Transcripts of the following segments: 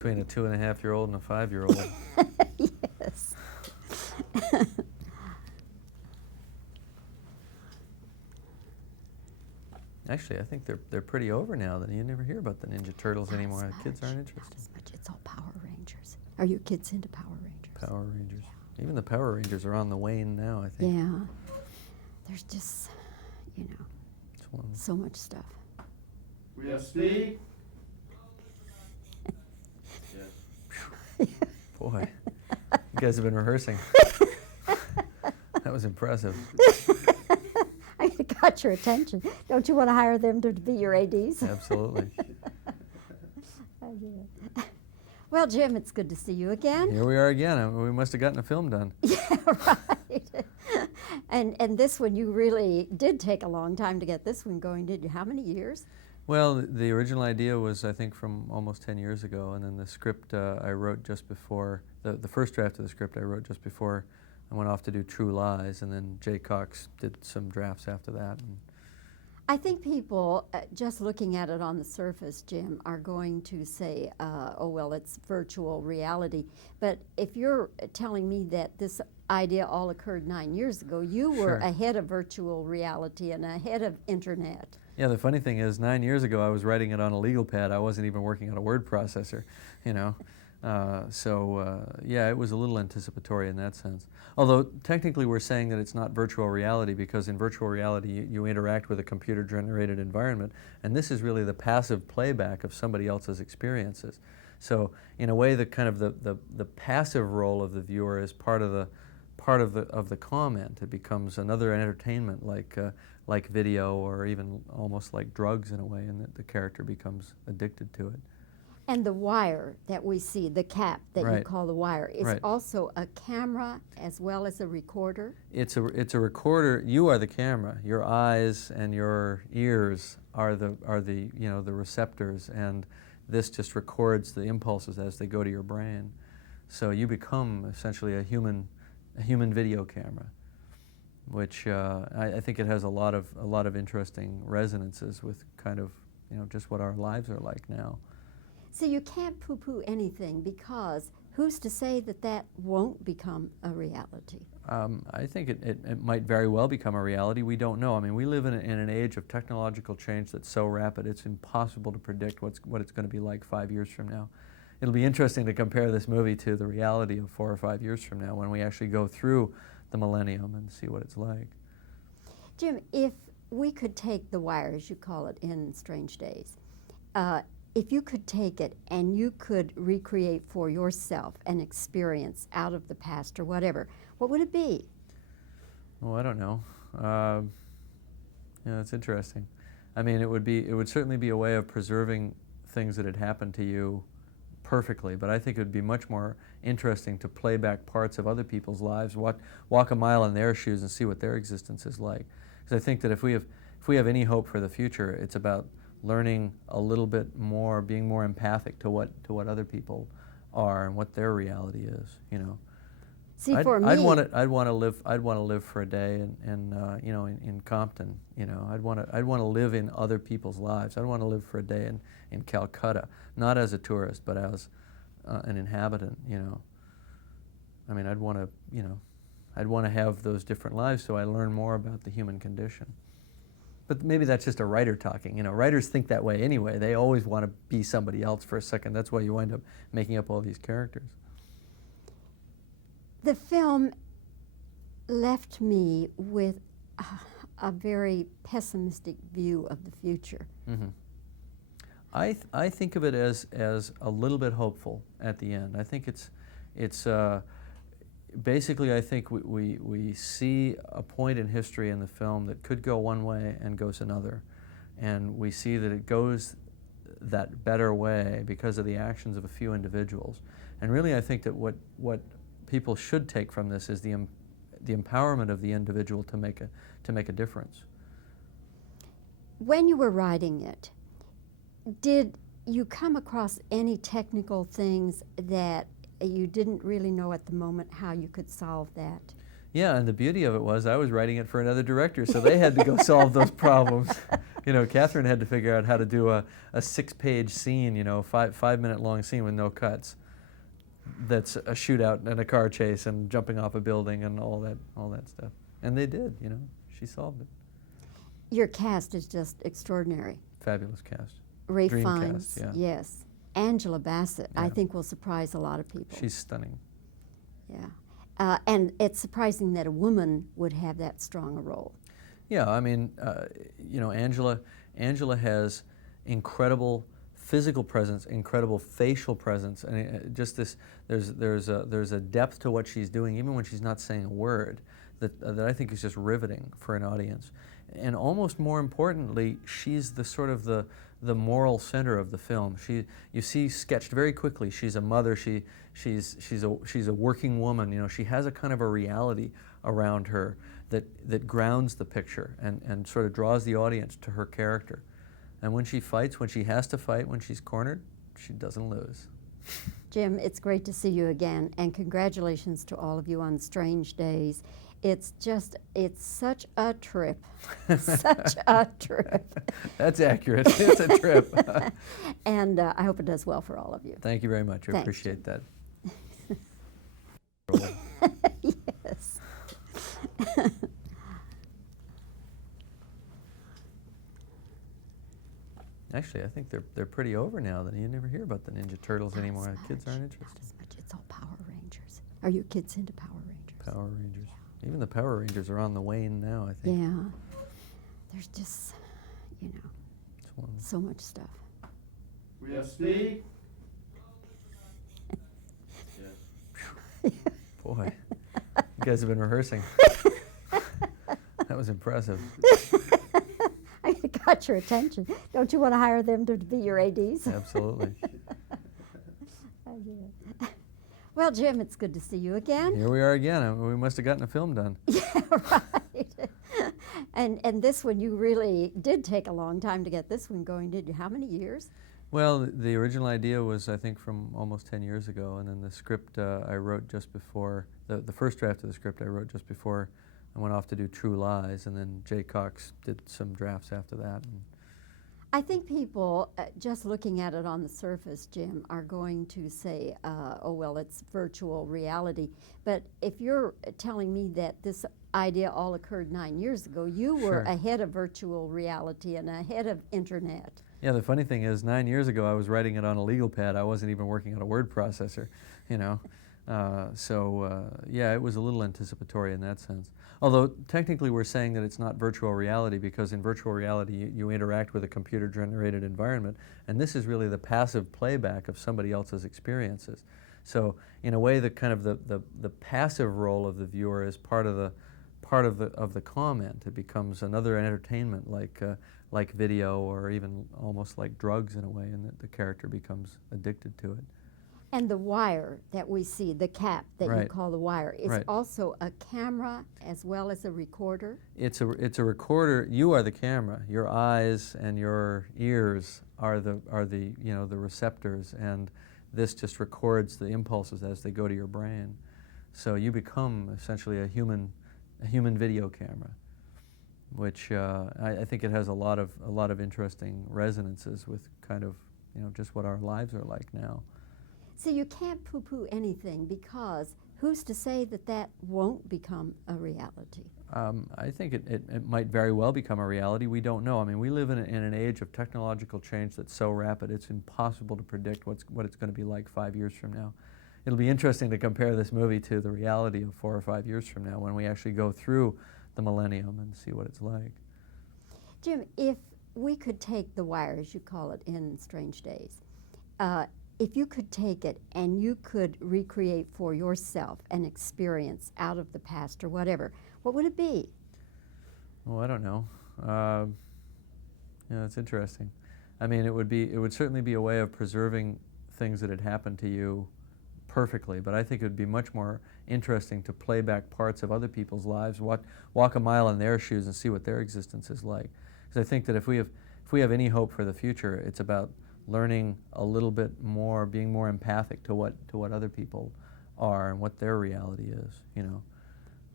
Between a 2.5-year-old and a 5-year-old. Yes. Actually, I think they're pretty over now. That you never hear about the Ninja Turtles anymore. The kids aren't interested. Not as much. It's all Power Rangers. Are your kids into Power Rangers? Power Rangers. Yeah. Even the Power Rangers are on the wane now, I think. Yeah. There's just, you know, so much stuff. We have speed. Yeah. Boy, you guys have been rehearsing. That was impressive. I got your attention. Don't you want to hire them to be your ADs? Absolutely. Well, Jim, it's good to see you again. Here we are again. We must have gotten a film done. Yeah, right. And this one, you really did take a long time to get this one going, did you? How many years? Well, the original idea was, I think, from almost 10 years ago, and then the script I wrote just before, the first draft of the script I wrote just before I went off to do True Lies, and then Jay Cox did some drafts after that. And I think people, just looking at it on the surface, Jim, are going to say, oh, well, it's virtual reality. But if you're telling me that this idea all occurred 9 years ago, you were ahead of virtual reality and ahead of internet. Yeah, the funny thing is, 9 years ago, I was writing it on a legal pad. I wasn't even working on a word processor, you know. Yeah, it was a little anticipatory in that sense. Although, technically, we're saying that it's not virtual reality because in virtual reality, you interact with a computer-generated environment, and this is really the passive playback of somebody else's experiences. So, in a way, the kind of the passive role of the viewer is part of the comment. It becomes another entertainment, like video, or even almost like drugs in a way, and that the character becomes addicted to it. And the wire that we see, the cap that you call the wire, is also a camera as well as a recorder? It's a recorder. You are the camera. Your eyes and your ears are the the receptors, and this just records the impulses as they go to your brain. So you become essentially a human video camera, which I think it has a lot of interesting resonances with kind of just what our lives are like now. So you can't poo-poo anything, because who's to say that that won't become a reality? I think it might very well become a reality. We don't know. I mean, we live in an age of technological change that's so rapid, it's impossible to predict what it's going to be like 5 years from now. It'll be interesting to compare this movie to the reality of 4 or 5 years from now when we actually go through the millennium and see what it's like. Jim, if we could take the wire, as you call it in Strange Days, if you could take it and you could recreate for yourself an experience out of the past or whatever, what would it be? Oh, I don't know. It's interesting. I mean, it would certainly be a way of preserving things that had happened to you perfectly, but I think it would be much more interesting to play back parts of other people's lives, walk a mile in their shoes and see what their existence is like. Because I think that if we have any hope for the future, it's about learning a little bit more, being more empathic to what other people are and what their reality is. See, for me, I'd want to live for a day in Compton. I'd want to live in other people's lives. I'd want to live for a day in Calcutta, not as a tourist, but as an inhabitant. I mean, I'd want to have those different lives so I learn more about the human condition. But maybe that's just a writer talking. Writers think that way anyway. They always want to be somebody else for a second. That's why you wind up making up all these characters. The film left me with a very pessimistic view of the future. Mm-hmm. I think of it as a little bit hopeful at the end. I think it's basically, I think we see a point in history in the film that could go one way and goes another. And we see that it goes that better way because of the actions of a few individuals. And really, I think that what people should take from this is the empowerment of the individual to make a difference. When you were writing it, did you come across any technical things that you didn't really know at the moment how you could solve that? Yeah, and the beauty of it was I was writing it for another director, so they had to go solve those problems. You know, Catherine had to figure out how to do a 6-page scene, you know, 5-minute long scene with no cuts. That's a shootout and a car chase and jumping off a building and all that stuff. And they did, you know. She solved it. Your cast is just extraordinary. Fabulous cast. Ray Dream Fiennes, cast, yeah. yes. Angela Bassett, I Yeah. think will surprise a lot of people. She's stunning. Yeah. And it's surprising that a woman would have that strong a role. Yeah, I mean, you know, Angela has incredible physical presence, incredible facial presence, and just this. There's a depth to what she's doing, even when she's not saying a word, that I think is just riveting for an audience. And almost more importantly, she's the sort of the moral center of the film. You see sketched very quickly. She's a mother. She's a working woman. You know, she has a kind of a reality around her that grounds the picture and sort of draws the audience to her character. And when she fights, when she has to fight, when she's cornered, she doesn't lose. Jim, it's great to see you again, and congratulations to all of you on Strange Days. It's such a trip. Such a trip. That's accurate. It's a trip. And I hope it does well for all of you. Thank you very much. I Thanks, appreciate that. Yes. Actually, I think they're pretty over now. That you never hear about the Ninja Turtles Not anymore. as The kids much, aren't Not interested. as much. It's all Power Rangers. Are your kids into Power Rangers? Power Rangers. Even the Power Rangers are on the wane now, I think. Yeah. There's just, you know, It's one. so much stuff. We have speak. Boy, you guys have been rehearsing. That was impressive. I got your attention. Don't you want to hire them to be your ADs? Absolutely. I do. Well, Jim, it's good to see you again. Here we are again. We must have gotten a film done. Yeah, right. And this one, you really did take a long time to get this one going, did you? How many years? Well, the original idea was, I think, from almost 10 years ago, and then the script I wrote just before, the first draft of the script I wrote just before I went off to do True Lies, and then Jay Cox did some drafts after that. And I think people, just looking at it on the surface, Jim, are going to say, oh, well, it's virtual reality. But if you're telling me that this idea all occurred 9 years ago, you were Sure. ahead of virtual reality and ahead of internet. yeah, the funny thing is, 9 years ago I was writing it on a legal pad. I wasn't even working on a word processor, you know. Yeah, it was a little anticipatory in that sense. Although technically we're saying that it's not virtual reality, because in virtual reality you interact with a computer-generated environment, and this is really the passive playback of somebody else's experiences. So in a way, the kind of the passive role of the viewer is part of the comment. It becomes another entertainment, like video, or even almost like drugs in a way, and that the character becomes addicted to it. And the wire that we see, the cap that you Right. call the wire, is Right. also a camera as well as a recorder. It's a recorder. You are the camera. Your eyes and your ears are the you know, the receptors, and this just records the impulses as they go to your brain. So you become essentially a human video camera, which I think it has a lot of interesting resonances with kind of, you know, just what our lives are like now. So you can't poo-poo anything, because who's to say that that won't become a reality? I think it might very well become a reality. We don't know. I mean, we live in an age of technological change that's so rapid, it's impossible to predict what it's going to be like 5 years from now. It'll be interesting to compare this movie to the reality of 4 or 5 years from now, when we actually go through the millennium and see what it's like. Jim, if we could take the wire, as you call it in Strange Days, if you could take it and you could recreate for yourself an experience out of the past or whatever, what would it be? Oh, I don't know. Yeah, it's interesting. I mean, it would certainly be a way of preserving things that had happened to you perfectly, but I think it would be much more interesting to play back parts of other people's lives, walk a mile in their shoes and see what their existence is like. Because I think that if we have any hope for the future, it's about learning a little bit more, being more empathic to what other people are and what their reality is, you know.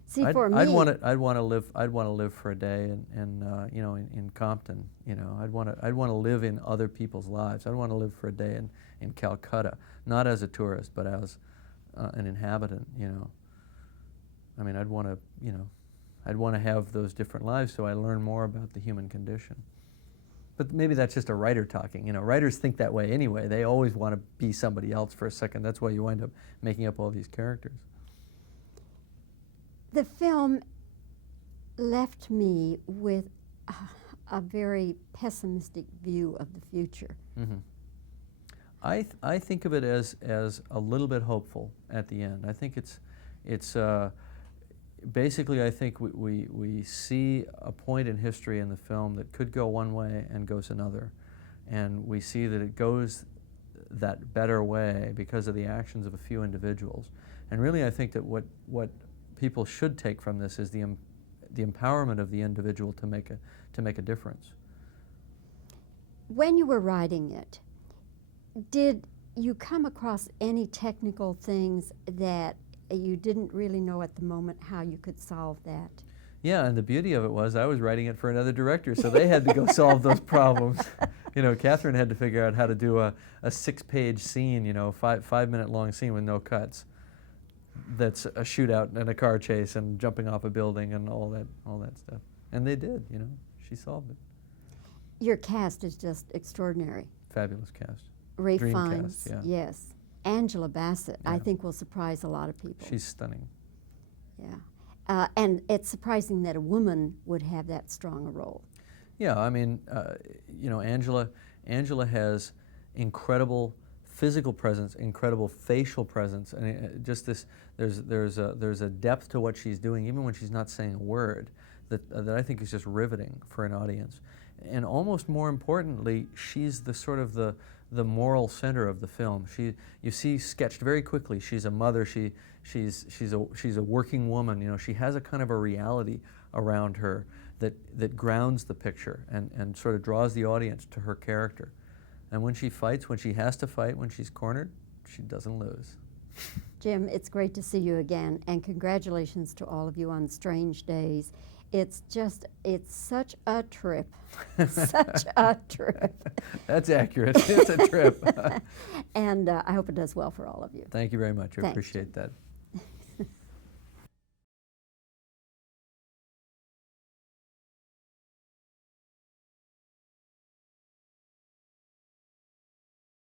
See, for me, I'd want to live for a day in Compton. I'd want to live in other people's lives. I'd want to live for a day in Calcutta, not as a tourist, but as an inhabitant. I mean, I'd want to have those different lives so I learn more about the human condition. But maybe that's just a writer talking. Writers think that way anyway. They always want to be somebody else for a second. That's why you wind up making up all these characters. the film left me with a very pessimistic view of the future. Mm-hmm. I think of it as a little bit hopeful at the end. I think it's basically, I think we see a point in history in the film that could go one way and goes another, and we see that it goes that better way because of the actions of a few individuals. And really, I think that what people should take from this is the empowerment of the individual to make a difference. When you were writing it, did you come across any technical things that you didn't really know at the moment how you could solve that? Yeah, and the beauty of it was I was writing it for another director, so they had to go solve those problems. Catherine had to figure out how to do a 6-page scene, 5-minute long scene with no cuts. That's a shootout and a car chase and jumping off a building and all that stuff. And they did, she solved it. Your cast is just extraordinary. Fabulous cast. Ray Dream Fiennes, cast, yeah. yes. Angela Bassett, I Yeah. think will surprise a lot of people. She's stunning. Yeah. And it's surprising that a woman would have that strong a role. Yeah, I mean, Angela has incredible physical presence, incredible facial presence, and just this. There's a depth to what she's doing, even when she's not saying a word, that I think is just riveting for an audience. And almost more importantly, she's the sort of the moral center of the film. You see sketched very quickly. She's a mother. She's a working woman. She has a kind of a reality around her that grounds the picture and sort of draws the audience to her character. And when she fights, when she has to fight, when she's cornered, she doesn't lose. Jim, it's great to see you again, and congratulations to all of you on Strange Days. It's such a trip. Such a trip. That's accurate. It's a trip. And I hope it does well for all of you. Thank you very much. I Thanks. appreciate that.